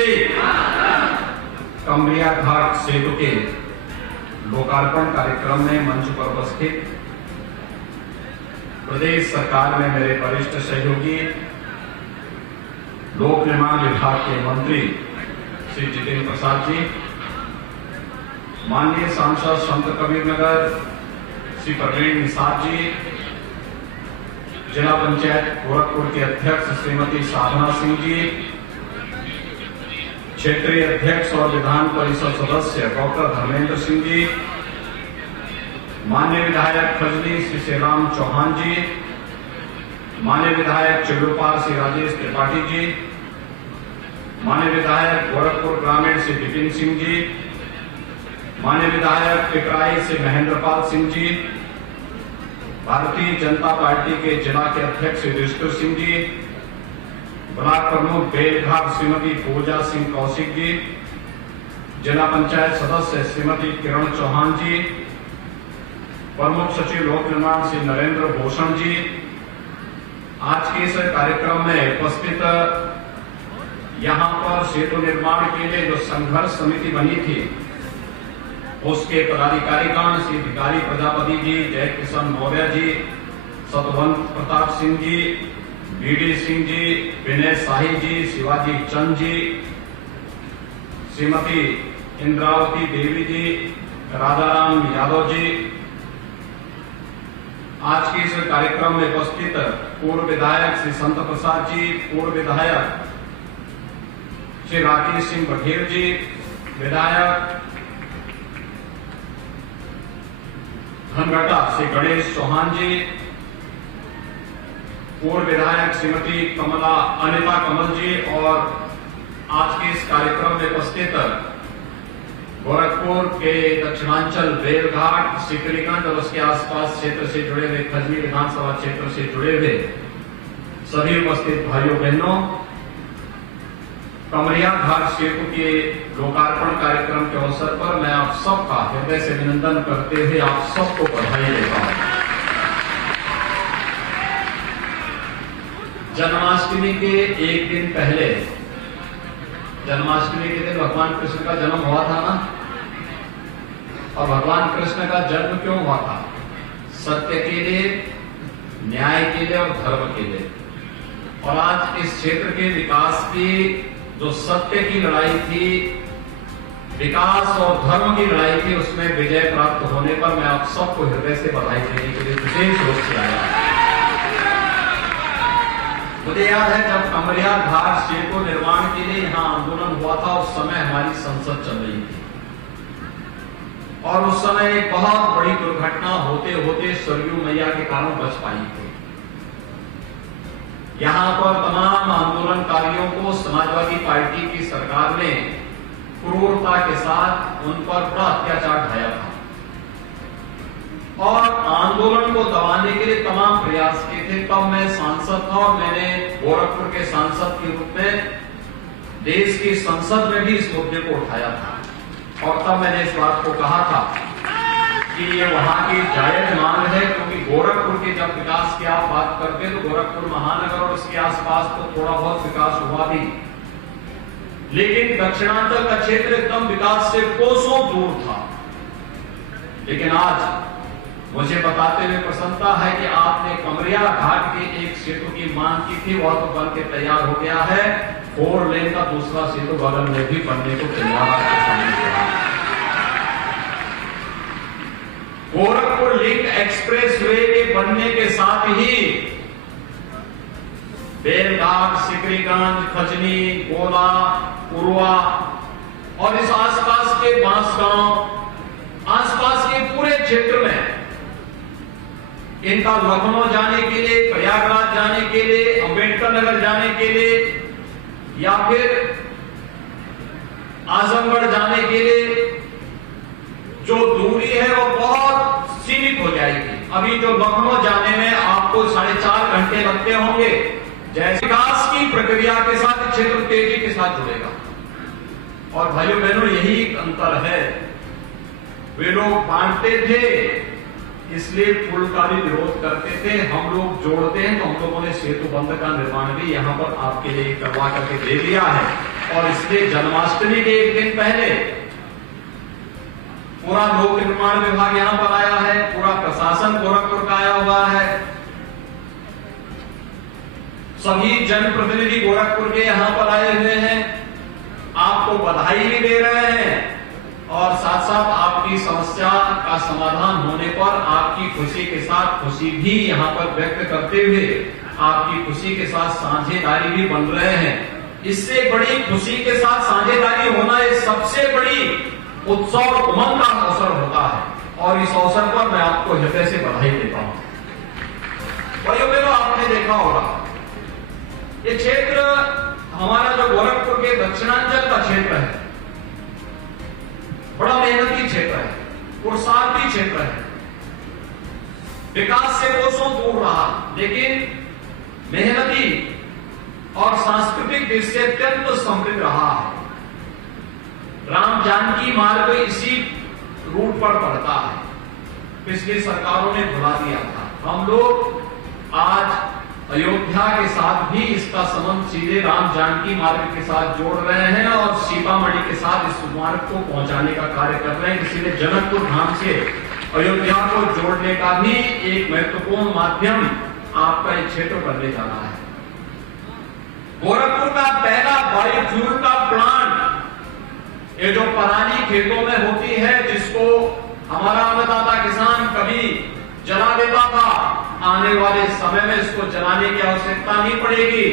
श्री कमरिया घाट सेतु के लोकार्पण कार्यक्रम में मंच पर उपस्थित प्रदेश सरकार में मेरे वरिष्ठ सहयोगी लोक निर्माण विभाग के मंत्री श्री जितेंद्र प्रसाद जी, माननीय सांसद संत कबीरनगर श्री प्रवीण निषाद जी, जिला पंचायत गोरखपुर के अध्यक्ष श्रीमती साधना सिंह जी, क्षेत्रीय अध्यक्ष और विधान परिषद सदस्य डॉक्टर धर्मेंद्र सिंह जी, माननीय विधायक खजनी श्री श्रीराम चौहान जी, माननीय विधायक चिल्लूपाल श्री राजेश त्रिपाठी जी, माननीय विधायक गोरखपुर ग्रामीण श्री विपिन सिंह जी, माननीय विधायक पिपराई श्री महेंद्रपाल सिंह जी, भारतीय जनता पार्टी के जिला के अध्यक्ष श्री युधिष्ठिर सिंह जी, ब्लॉक प्रमुख बेलघाट श्रीमती पूजा सिंह कौशिक जी, जिला पंचायत सदस्य श्रीमती किरण चौहान जी, प्रमुख सचिव लोक निर्माण श्री नरेंद्र भूषण जी, आज के इस कार्यक्रम में उपस्थित यहां पर सेतु निर्माण के लिए जो संघर्ष समिति बनी थी उसके पदाधिकारीगण श्री भिकारी प्रजापति जी, जय किशन मौर्य जी, सतवंत प्रताप सिंह जी, बीडी सिंह जी, विनय शाही जी, शिवाजी चंद जी, श्रीमती इंद्रावती देवी जी, राजाराम यादव जी, आज के इस कार्यक्रम में उपस्थित पूर्व विधायक श्री संत प्रसाद जी, पूर्व विधायक श्री राकेश सिंह बघेल जी, विधायक धनघटा श्री गणेश चौहान जी, पूर्व विधायक श्रीमती अनिता कमल जी और आज के इस कार्यक्रम में उपस्थित गोरखपुर के दक्षिणांचल बेलघाट, सिकरीगंज और उसके आसपास क्षेत्र से जुड़े हुए खजनी विधानसभा क्षेत्र से जुड़े हुए सभी उपस्थित भाइयों बहनों, कमरिया घाट सेतु के लोकार्पण कार्यक्रम के अवसर पर मैं आप सबका हृदय से अभिनंदन करते हुए आप सबको बधाई देता हूं। जन्माष्टमी के एक दिन पहले, जन्माष्टमी के दिन भगवान कृष्ण का जन्म हुआ था ना, और भगवान कृष्ण का जन्म क्यों हुआ था? सत्य के लिए, न्याय के लिए और धर्म के लिए। और आज इस क्षेत्र के विकास की जो सत्य की लड़ाई थी, विकास और धर्म की लड़ाई थी, उसमें विजय प्राप्त होने पर मैं आप सबको हृदय से बधाई देने के लिए विशेष रूप से आया। मुझे याद है जब कमरिया घाट सेतु निर्माण के लिए यहां आंदोलन हुआ था, उस समय हमारी संसद चल रही थी और उस समय एक बहुत बड़ी दुर्घटना होते होते सरयू मैया के कारण बच पाई थी। यहां पर तमाम आंदोलनकारियों को समाजवादी पार्टी की सरकार ने क्रूरता के साथ उन पर बड़ा अत्याचार ढाया था और आंदोलन को दबाने के लिए तमाम प्रयास किए थे। तब मैं सांसद था और मैंने गोरखपुर के सांसद के रूप में देश की संसद में भी इस मुद्दे को उठाया था और तब मैंने इस बात को कहा था कि ये वहां की जायज मांग है, क्योंकि गोरखपुर के जब विकास की आप बात करते हैं तो गोरखपुर महानगर और उसके आसपास तो थोड़ा बहुत विकास हुआ भी, लेकिन दक्षिणांचल का क्षेत्र एकदम विकास से कोसों दूर था। लेकिन आज मुझे बताते हुए प्रसन्नता है कि आपने कमरिया घाट के एक सेतु की मांग की थी, वह तो बन के तैयार हो गया है। 4 लेन का दूसरा सेतु बगल में भी बनने को तैयार है। गोरखपुर लिंक एक्सप्रेसवे के बनने के साथ ही बेलघाट, सिकरीगंज, खजनी, गोला, उरुआ और इस आसपास के बांसगांव, आसपास के पूरे क्षेत्र में इनका लखनऊ जाने के लिए, प्रयागराज जाने के लिए, अंबेडकर नगर जाने के लिए या फिर आजमगढ़ जाने के लिए जो दूरी है वो बहुत सीमित हो जाएगी। अभी जो लखनऊ जाने में आपको 4.5 घंटे लगते होंगे, जैसे विकास की प्रक्रिया के साथ क्षेत्र तेजी के साथ जुड़ेगा। और भाइयों बहनों, यही अंतर है। वे लोग बांटते थे इसलिए पुल का भी विरोध करते थे, हम लोग जोड़ते हैं तो हम लोगों ने सेतु बंध का निर्माण भी यहां पर आपके लिए करवा करके दे दिया है। और इसलिए जन्माष्टमी के एक दिन पहले पूरा लोक निर्माण विभाग यहां पर आया है, पूरा प्रशासन गोरखपुर का आया हुआ है, सभी जनप्रतिनिधि गोरखपुर के यहां पर आए हुए हैं, आपको बधाई भी दे रहे हैं और साथ साथ आपकी समस्या का समाधान होने पर आपकी खुशी के साथ खुशी भी यहां पर व्यक्त करते हुए आपकी खुशी के साथ साझेदारी भी बन रहे हैं। इससे बड़ी खुशी के साथ साझेदारी होना ये सबसे बड़ी उत्सव उमंग का अवसर होता है और इस अवसर पर मैं आपको हृदय से बधाई देता हूं। भाइयों बहनों, आपने देखा होगा ये क्षेत्र हमारा जो गोरखपुर के दक्षिणांचल का क्षेत्र है, बड़ा मेहनती क्षेत्र है, पुरुषार्थी क्षेत्र है, विकास से कोसों दूर रहा, लेकिन मेहनती और सांस्कृतिक दृष्टि अत्यंत समृद्ध रहा है। राम जानकी मार्ग इसी रूट पर पड़ता है, पिछली सरकारों ने भुला दिया था। हम लोग आज अयोध्या के साथ भी इसका संबंध सीधे राम जानकी मार्ग के साथ जोड़ रहे हैं और सीतामढ़ी के साथ इस मार्ग को पहुंचाने का कार्य कर रहे हैं। इसीलिए जनकपुर धाम से अयोध्या को जोड़ने का भी एक महत्वपूर्ण माध्यम आपका एक क्षेत्र बनने जा रहा है। गोरखपुर का पहला बायोफ्यूल का प्लांट, ये जो पराली खेतों में होती है जिसको हमारा अन्नदाता किसान कभी जला देता था, आने वाले समय में इसको जलाने की आवश्यकता नहीं पड़ेगी।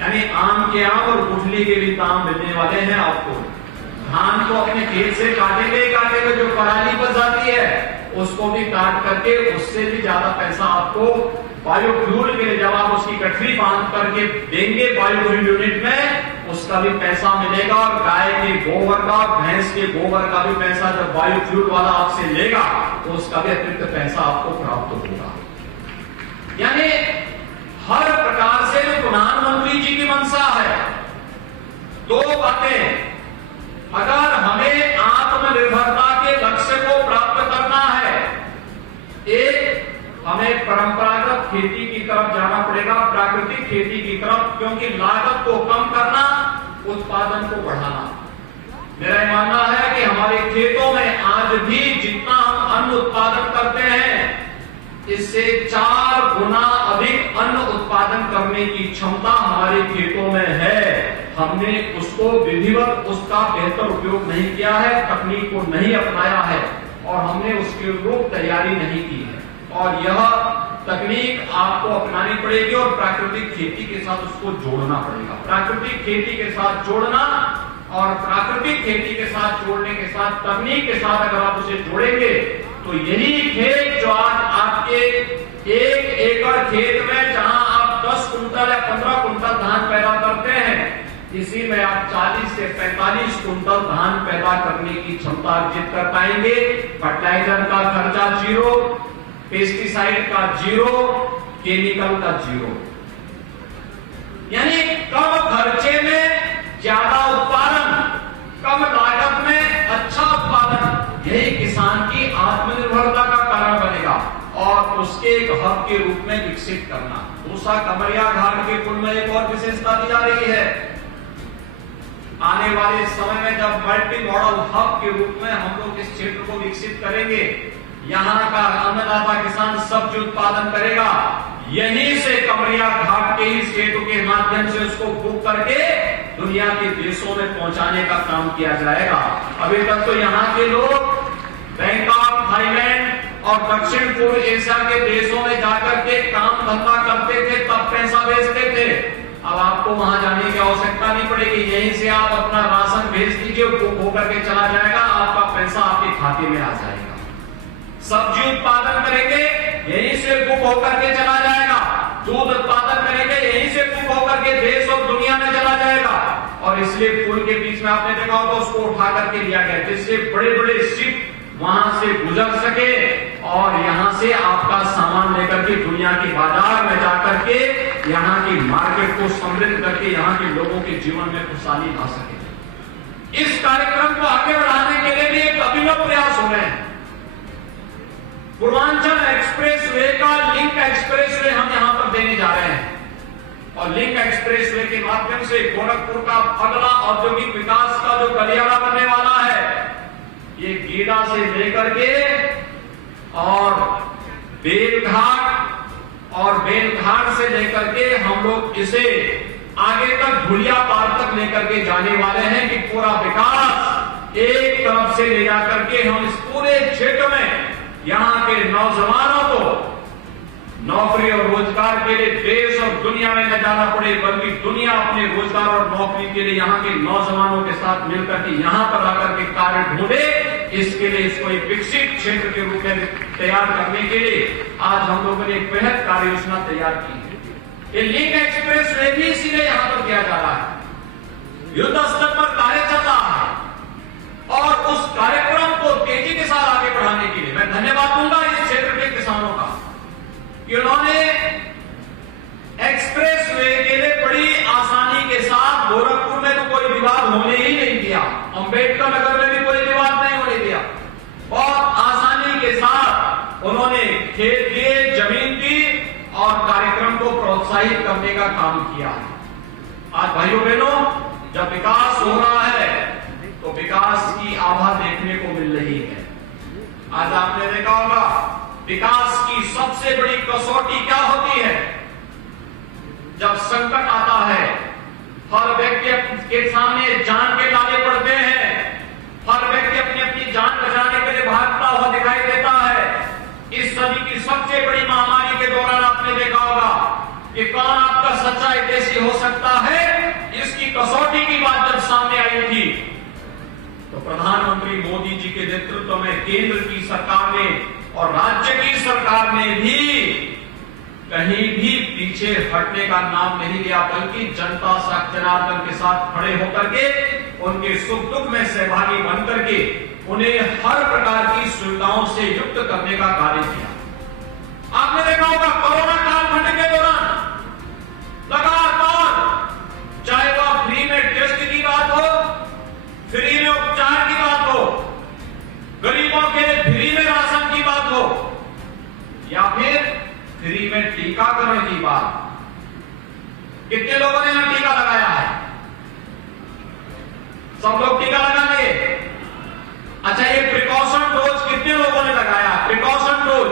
यानी आम के आम और गुठली के भी दाम मिलने वाले हैं आपको। धान को अपने खेत से काटेंगे, जो पराली बच जाती है उसको भी काट करके उससे भी ज्यादा पैसा आपको बायोफ्यूल के लिए, जब आप उसकी गठरी बांध करके देंगे बायोफ्यूल यूनिट में, उसका भी पैसा मिलेगा और गाय के गोबर का, भैंस के गोबर का भी पैसा जब बायोफ्यूल वाला आपसे लेगा तो उसका भी अतिरिक्त पैसा आपको प्राप्त होगा। यानी हर प्रकार से जो प्रधानमंत्री जी की मंशा है, दो बातें, अगर हमें आत्मनिर्भरता के लक्ष्य को प्राप्त करना है, एक हमें परंपरागत खेती की तरफ जाना पड़ेगा, प्राकृतिक खेती की तरफ, क्योंकि लागत को कम करना, उत्पादन को बढ़ाना। मेरा मानना है कि हमारे खेतों में आज भी जितना हम अन्न उत्पादन करते हैं, इससे 4 गुना अधिक अन्न उत्पादन करने की क्षमता हमारे खेतों में है। हमने उसको विधिवत उसका बेहतर उपयोग नहीं किया है, तकनीक को नहीं अपनाया है और हमने उसके अनुरूप तैयारी नहीं की है। और यह तकनीक आपको अपनानी पड़ेगी और प्राकृतिक खेती के साथ उसको जोड़ना पड़ेगा। प्राकृतिक खेती के साथ जोड़ना और प्राकृतिक खेती के साथ जोड़ने के साथ तकनीक के साथ अगर आप उसे जोड़ेंगे तो यही खेत जो आज आपके 1 एकड़ खेत में जहां आप 10 कुंटल या 15 कुंटल धान पैदा करते हैं, इसी में आप 40 से 45 कुंटल धान पैदा करने की क्षमता अर्जित कर पाएंगे। फर्टिलाइजर का खर्चा 0, पेस्टिसाइड का 0, केमिकल का 0। यानी कम खर्चे में ज्यादा उत्पादन, कम लागत में अच्छा उत्पादन, यही किसान की आत्मनिर्भरता का कारण बनेगा और उसके एक हब के रूप में विकसित करना। दूसरा, कमरिया घाट के पुल में एक और विशेषता दी जा रही है। आने वाले समय में जब मल्टी मॉडल हब के रूप में हम लोग इस क्षेत्र को विकसित करेंगे, यहाँ का अन्नदाता किसान सब्जी उत्पादन करेगा, यहीं से कमरिया घाट के ही सेतु के माध्यम से उसको बुक करके दुनिया के देशों में पहुंचाने का काम किया जाएगा। अभी तक तो यहाँ के लोग बैंकॉक, थाईलैंड और दक्षिण पूर्व एशिया के देशों में जाकर के काम धंधा करते थे, तब पैसा भेजते थे। अब आपको वहां जाने की आवश्यकता नहीं पड़ेगी, यहीं से आप अपना राशन भेज दीजिए, बुक होकर के चला जाएगा, आपका पैसा आपके खाते में आ जाएगा। सब्जी उत्पादन करेंगे, यहीं से बुक होकर के चला जाएगा। दूध उत्पादन करेंगे, यहीं से बुक होकर के देश और दुनिया में चला जाएगा। और इसलिए पुल के बीच में आपने देखा होगा उसको उठा करके लिया गया, जिससे बड़े बड़े शिप वहां से गुजर सके और यहां से आपका सामान लेकर के दुनिया के बाजार में जाकर के यहाँ की मार्केट को समृद्ध करके यहाँ के लोगों के जीवन में खुशहाली ला सके। इस कार्यक्रम को आगे बढ़ाने के लिए भी एक अभिनव प्रयास हो रहे हैं। पूर्वांचल एक्सप्रेसवे का लिंक एक्सप्रेसवे हम यहां पर देने जा रहे हैं और लिंक एक्सप्रेसवे के माध्यम से गोरखपुर का अगला औद्योगिक से लेकर के और बेलघाट से लेकर के हम लोग इसे आगे तक भुलिया पार तक लेकर के जाने वाले हैं कि पूरा विकास एक तरफ से ले जाकर के हम इस पूरे क्षेत्र में यहां के नौजवानों को नौकरी और रोजगार के लिए देश और दुनिया में न जाना पड़े, बल्कि दुनिया अपने रोजगार और नौकरी के लिए यहाँ के नौजवानों के साथ मिलकर के यहाँ पर आकर के कार्य ढूंढे। इसके लिए इसको एक विकसित क्षेत्र के रूप में तैयार करने के लिए आज हम लोगों ने एक बेहद कार्य योजना तैयार की है। ये लिंक एक्सप्रेस वे भी इसीलिए यहाँ पर किया जा रहा है। युद्ध स्तर पर कार्य चल रहा है और उस कार्यक्रम को तेजी के साथ आगे बढ़ाने के लिए मैं धन्यवाद दूंगा इस क्षेत्र के किसानों का कि उन्होंने एक्सप्रेस वे के लिए बड़ी आसानी के साथ गोरखपुर में तो कोई विवाद होने ही नहीं दिया, अंबेडकर नगर में भी कोई विवाद नहीं होने दिया। बहुत आसानी के साथ उन्होंने खेत दिए, जमीन दी और कार्यक्रम को प्रोत्साहित करने का काम किया। आज भाइयों बहनों, जब विकास हो रहा है तो विकास की आभा देखने को मिल रही है। आज आपने देखा होगा विकास की सबसे बड़ी कसौटी क्या होती है? जब संकट आता है, हर व्यक्ति के सामने जान के लाले पड़ते हैं, हर व्यक्ति अपनी अपनी जान बचाने के लिए भागता हुआ दिखाई देता है। इस सदी की सबसे बड़ी महामारी के दौरान आपने देखा होगा कि कौन आपका सच्चा हितैषी हो सकता है। इसकी कसौटी की बात जब सामने आई थी तो प्रधानमंत्री मोदी जी के नेतृत्व में केंद्र की सरकार ने और राज्य की सरकार ने भी कहीं भी पीछे हटने का नाम नहीं लिया, बल्कि जनता जनार्दन के साथ खड़े होकर के उनके सुख दुख में सहभागी बनकर के उन्हें हर प्रकार की सुविधाओं से युक्त करने का कार्य किया। आपने देखा होगा कोरोना कालखंड के दौरान लगातार, चाहे वह फ्री में टेस्ट की बात हो, फ्री में उपचार की बात हो, गरीबों के लिए फ्री में राशन की बात हो या फिर फ्री में टीकाकरण की बात, कितने लोगों ने यहां टीका लगाया है? सब लोग टीका लगाएंगे? अच्छा, ये प्रिकॉशन डोज कितने लोगों ने लगाया? प्रिकॉशन डोज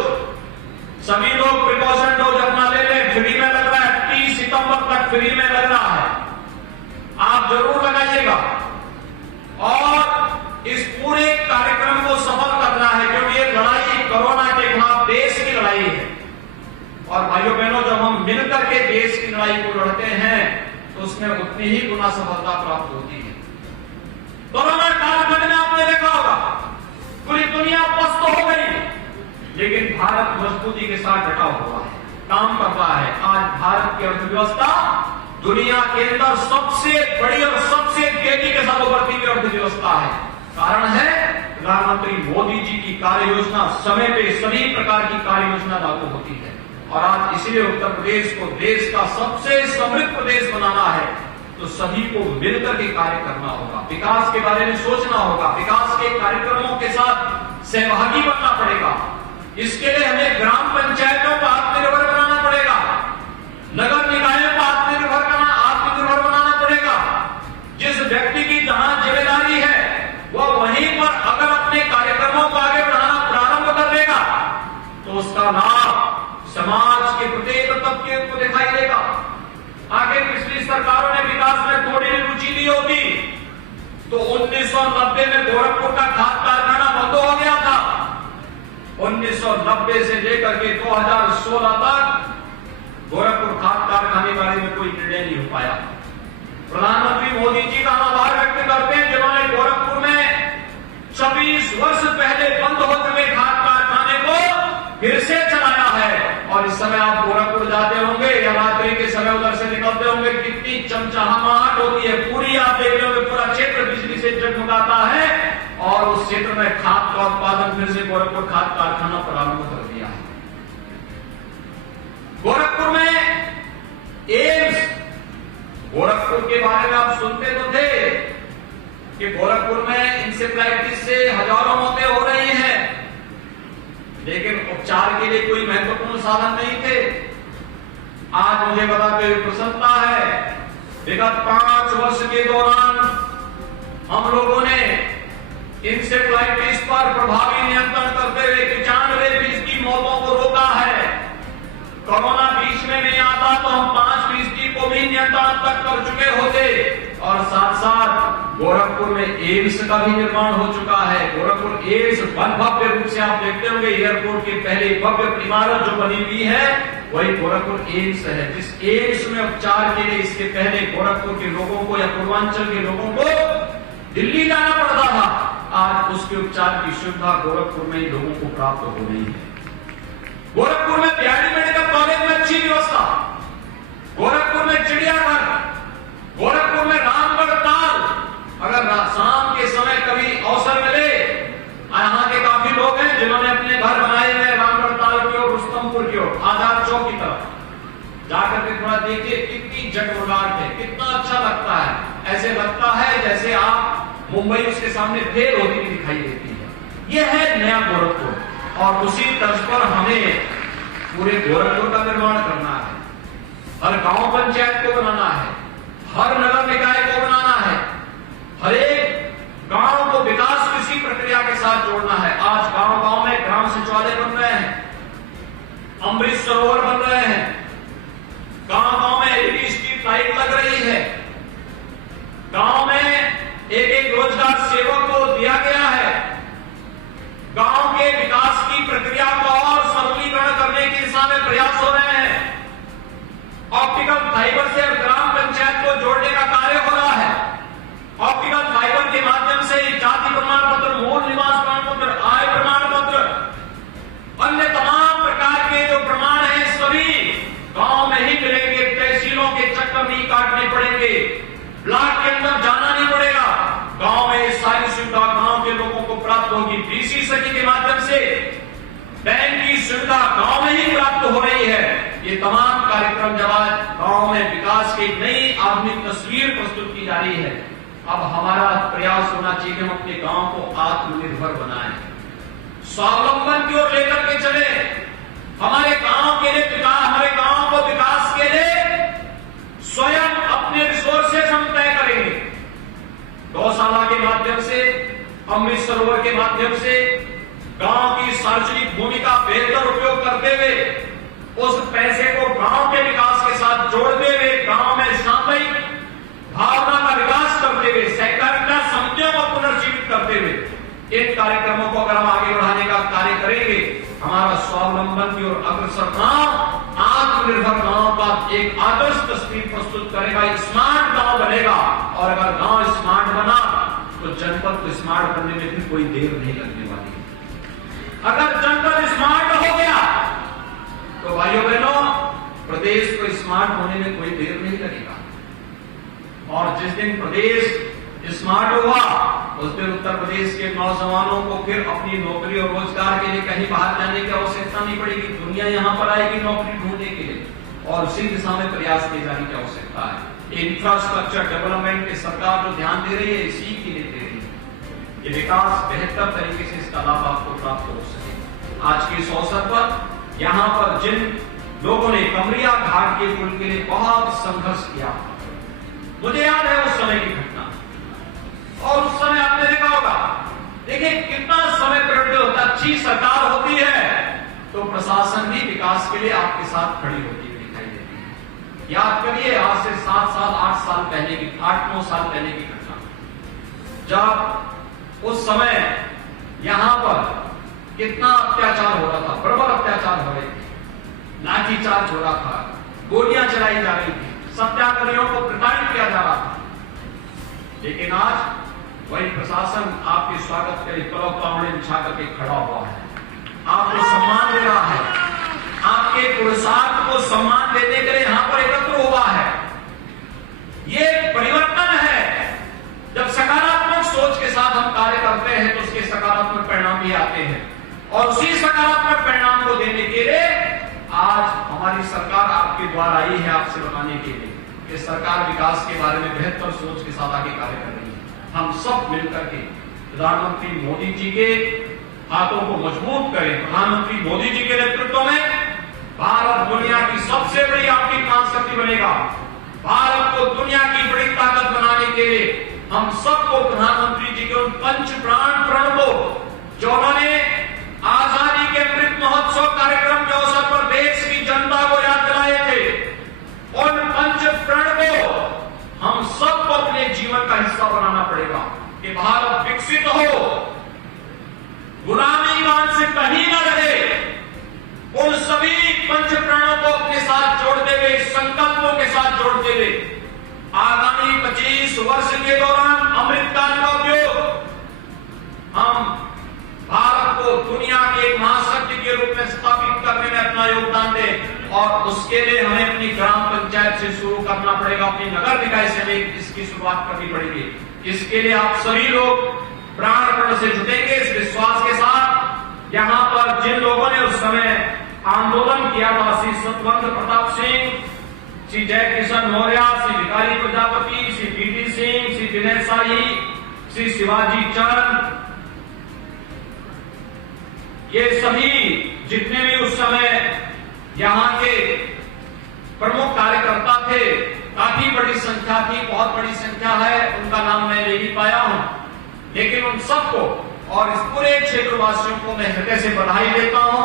सभी लोग प्रिकॉशन डोज अपना ले लें, फ्री में लग रहा है, 30 सितंबर तक फ्री में लग रहा है, आप जरूर लगाइएगा। और इस पूरे कार्यक्रम को सफल करना है, क्योंकि ये लड़ाई कोरोना के खिलाफ देश की लड़ाई है। और भाइयों बहनों, जब हम मिलकर के देश की लड़ाई को लड़ते हैं तो उसमें उतनी ही गुना सफलता प्राप्त होती है। कोरोना कालखंड में आपने देखा होगा पूरी दुनिया पस्त हो गई, लेकिन भारत मजबूती के साथ डटा हुआ है, काम कर रहा है। आज भारत की अर्थव्यवस्था दुनिया के अंदर सबसे बड़ी और सबसे तेजी के साथ उभरती हुई अर्थव्यवस्था है। कारण है प्रधानमंत्री मोदी जी की कार्य योजना, समय पे सभी प्रकार की कार्य योजना लागू होती है। और आज इसलिए उत्तर प्रदेश को देश का सबसे समृद्ध प्रदेश बनाना है तो सभी को मिलकर के कार्य करना होगा, विकास के बारे में सोचना होगा, विकास के कार्यक्रमों के साथ सहभागी बनना पड़ेगा। इसके लिए हमें ग्राम पंचायतों को आत्मनिर्भर बनाना पड़ेगा, नगर निकायों को आत्मनिर्भर बनाना पड़ेगा। जिस व्यक्ति की जहां जिम्मेदारी है वह वहीं पर अगर अपने कार्यक्रमों को आगे बढ़ाना प्रारंभ कर देगा तो उसका लाभ समाज के प्रत्येक तबके को दिखाई देगा। आगे पिछली सरकारों ने विकास में थोड़ी भी रुचि ली होती तो 1990 में गोरखपुर का खाद कारखाना बंद हो गया था। 1990 से लेकर के 2016 तक गोरखपुर खाद कारखाने के बारे में कोई निर्णय नहीं हो पाया। प्रधानमंत्री मोदी जी का हम आभार व्यक्त करते हैं जिन्होंने गोरखपुर में 26 वर्ष पहले बंद हो चुके खाद कारखाने को फिर से चलाया है। और इस समय आप गोरखपुर जाते होंगे या रात्रि के समय उधर से निकलते होंगे, कितनी चमचमाहट होती है, पूरी आप देख रहे होंगे पूरा क्षेत्र बिजली से जगमगाता है। और उस क्षेत्र में खाद का उत्पादन फिर से गोरखपुर खाद कारखाना प्रारंभ कर दिया है। गोरखपुर में एम्स, गोरखपुर के बारे में आप सुनते तो थे कि गोरखपुर में इंसेफ्लाइटिस से हजारों मौतें हो रही हैं, लेकिन उपचार के लिए कोई महत्वपूर्ण साधन नहीं थे। आज मुझे बताते हुए प्रसन्नता है, विगत 5 वर्ष के दौरान हम लोगों ने इंसेफ्लाइटिस पर प्रभावी तक कर चुके होते। और साथ साथ गोरखपुर में एम्स का भी निर्माण हो चुका है। गोरखपुर एम्स भव्य रूप से आप देखते होंगे, एयरपोर्ट के पहले भव्य इमारत जो बनी हुई है वही गोरखपुर एम्स है। जिस एम्स में उपचार के लिए इसके पहले गोरखपुर के लोगों को या पूर्वांचल के लोगों को दिल्ली जाना पड़ता था, आज उसके उपचार की सुविधा गोरखपुर में ही लोगों को प्राप्त हो रही है। गोरखपुर में बिहारी मेडिकल कॉलेज में अच्छी व्यवस्था, गोरखपुर में चिड़ियाघर, गोरखपुर में रामगढ़ ताल। अगर शाम के समय कभी अवसर मिले, यहाँ के काफी लोग हैं जिन्होंने अपने घर बनाए हुए रामगढ़ ताल की ओर, रुस्तमपुर की ओर, आजाद चौक की तरफ जाकर के थोड़ा देखिए, कितनी जगमगाहट है, कितना अच्छा लगता है। ऐसे लगता है जैसे आप मुंबई उसके सामने फेल होती हुई दिखाई देती है। यह है नया गोरखपुर और उसी तर्ज पर हमें पूरे गोरखपुर का निर्माण करना है। हर गांव पंचायत को बनाना है, हर नगर निकाय को बनाना है, हर एक गांव को विकास किसी प्रक्रिया के साथ जोड़ना है। आज गांव गांव में ग्राम सचिवालय बन रहे हैं, अमृत सरोवर बन रहे हैं, गांव गांव में एलईडी स्ट्रीट लाइट लग रही है, गांव में एक एक रोजगार सेवक को दिया गया है। गांव के विकास की प्रक्रिया को और सरलीकरण करने की दिशा में प्रयास हो रहे हैं। ऑप्टिकल फाइबर से ग्राम पंचायत को जोड़ने का कार्य हो रहा है। ऑप्टिकल फाइबर के माध्यम से जाति प्रमाण पत्र, मूल निवास प्रमाण पत्र, आय प्रमाण पत्र, अन्य तमाम प्रकार के जो प्रमाण हैं सभी गांव में ही मिलेंगे। तहसीलों के चक्कर नहीं काटने पड़ेंगे, ब्लॉक के अंदर जाना नहीं पड़ेगा। गांव में सारी सुविधा गांव के लोगों को प्राप्त होगी। बीसी सखी के माध्यम से बैंक की सुविधा गांव में ही प्राप्त हो रही है। ये तमाम कार्यक्रम जब आज गांव में विकास की नई आधुनिक तस्वीर प्रस्तुत की जा रही है, अब हमारा प्रयास होना चाहिए कि हम अपने गांव को आत्मनिर्भर बनाएं, स्वावलंबन की ओर लेकर के चले। हमारे गांव के लिए विकास, हमारे गांव को विकास के लिए स्वयं अपने रिसोर्सेज हम तय करेंगे। गौशाला के माध्यम से, अमृत सरोवर के माध्यम से गांव की सार्वजनिक भूमि का बेहतर उपयोग करते हुए उस पैसे को गांव के विकास के साथ जोड़ते हुए, गांव में सामूहिक भावना का विकास करते हुए, सहकारिता समितियों को पुनर्जीवित करते हुए इन कार्यक्रमों को अगर हम आगे बढ़ाने का कार्य करेंगे, हमारा स्वावलंबन की ओर अग्रसर गांव, आत्मनिर्भर गांव का एक आदर्श तस्वीर प्रस्तुत करेगा, स्मार्ट गांव बनेगा। और अगर गांव स्मार्ट बना तो जनपद को स्मार्ट बनने में भी कोई देर नहीं लगने वाली। अगर जनपद स्मार्ट हो गया तो भाइयों बहनों, प्रदेश को स्मार्ट होने में कोई देर नहीं लगेगा। और जिस दिन प्रदेश स्मार्ट हुआ उस दिन उत्तर प्रदेश के नौजवानों को फिर अपनी नौकरी और रोजगार के लिए कहीं बाहर जाने की आवश्यकता नहीं पड़ेगी। दुनिया यहां पर आएगी नौकरी ढूंढने के लिए और उसी दिशा में प्रयास किए जाने की आवश्यकता है। इंफ्रास्ट्रक्चर डेवलपमेंट की सरकार जो ध्यान दे रही है, इसी के लिए दे रही है कि विकास बेहतर तरीके से इसका लाभ आपको प्राप्त हो सके। आज के इस अवसर पर यहां पर जिन लोगों ने कमरिया घाट के पुल के लिए बहुत संघर्ष किया, मुझे याद है उस समय की घटना। और उस समय आपने देखा होगा, देखिए कितना समय पीरियड होता है। अच्छी सरकार होती है तो प्रशासन भी विकास के लिए आपके साथ खड़ी होती हुई दिखाई देती है। याद करिए आज से 7 साल 8 साल पहले की, 8-9 साल पहले की घटना, जब उस समय यहां पर कितना अत्याचार हो रहा था, बर्बर अत्याचार हो रहे थे, लाठीचार्ज हो रहा था, गोलियां चलाई जा रही थी, सत्याग्रहियों को प्रताड़ित किया जा रहा था। लेकिन आज वही प्रशासन आपके स्वागत के लिए पलव पावड़े बिछा करके खड़ा हुआ है, आपको सम्मान दे रहा है, आपके पुरुषार्थ को सम्मान देने के लिए यहां पर एकत्र हुआ है। ये परिवर्तन है। जब सकारात्मक सोच के साथ हम कार्य करते हैं तो उसके सकारात्मक परिणाम भी आते हैं। और उसी सकारात्मक परिणाम को देने के लिए आज हमारी सरकार आपके द्वारा आई है, आपसे बताने के लिए कि सरकार विकास के बारे में बेहतर सोच के साथ आगे कार्य कर रही है। हम सब मिलकर के प्रधानमंत्री मोदी जी के हाथों को मजबूत करें। प्रधानमंत्री मोदी जी के नेतृत्व में भारत दुनिया की सबसे बड़ी आर्थिक महाशक्ति बनेगा। भारत को दुनिया की बड़ी ताकत बनाने के लिए हम सबको प्रधानमंत्री जी के उन पंच प्राण प्रण को, जो उन्होंने आजादी के अमृत महोत्सव कार्यक्रम के अवसर पर देश की जनता को याद दिलाए थे, उन पंच प्रण को व्यवस्था बनाना पड़ेगा कि भारत विकसित हो, गुलामी ईमान से कहीं न रहे। उन सभी पंच प्राणों को अपने साथ जोड़ते हुए, संकल्पों के साथ जोड़ते हुए आगामी 25 वर्ष के दौरान अमृतकाल का उपयोग हम भारत को दुनिया के एक महाशक्ति के रूप में स्थापित करने में अपना योगदान दें। और उसके लिए हमें अपनी ग्राम पंचायत से शुरू करना पड़ेगा, अपनी नगर निकाय से हमें इसकी शुरुआत करनी पड़ेगी। इसके लिए आप सभी लोग प्राणपण से जुटेंगे इस विश्वास के साथ। यहाँ पर जिन लोगों ने उस समय आंदोलन किया था, श्री सतवंत प्रताप सिंह, श्री जय किशन मौर्य, श्री भिखारी प्रजापति, श्री पीटी सिंह, श्री विनय शाही, श्री शिवाजी चंद, ये सभी जितने भी उस समय यहाँ के प्रमुख कार्यकर्ता थे, काफी बड़ी संख्या थी, बहुत बड़ी संख्या है, उनका नाम मैं ले नहीं पाया हूं, लेकिन उन सबको और इस पूरे क्षेत्रवासियों को मैं हृदय से बधाई देता हूं,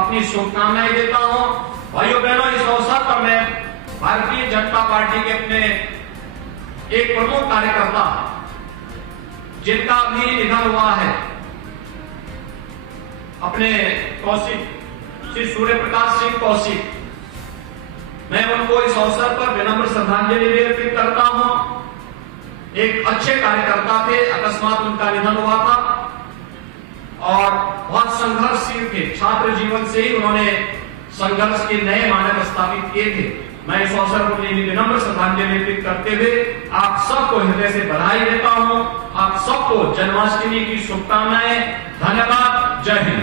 अपनी शुभकामनाएं देता हूं। भाइयों बहनों, इस अवसर पर मैं भारतीय जनता पार्टी के अपने एक प्रमुख कार्यकर्ता जिनका अभी निधन हुआ है, अपने कौशिक, श्री सूर्य प्रकाश सिंह कौशिक, मैं उनको इस अवसर पर विनम्र श्रद्धांजलि भी अर्पित करता हूं। एक अच्छे कार्यकर्ता थे, अकस्मात उनका निधन हुआ था और बहुत संघर्षशील थे। छात्र जीवन से ही उन्होंने संघर्ष के नए मानक स्थापित किए थे। मैं इस अवसर पर अपनी विनम्र श्रद्धांजलि अर्पित करते हुए आप सबको हृदय से बधाई देता हूं। आप सबको जन्माष्टमी की शुभकामनाएं। धन्यवाद। जय हिंद।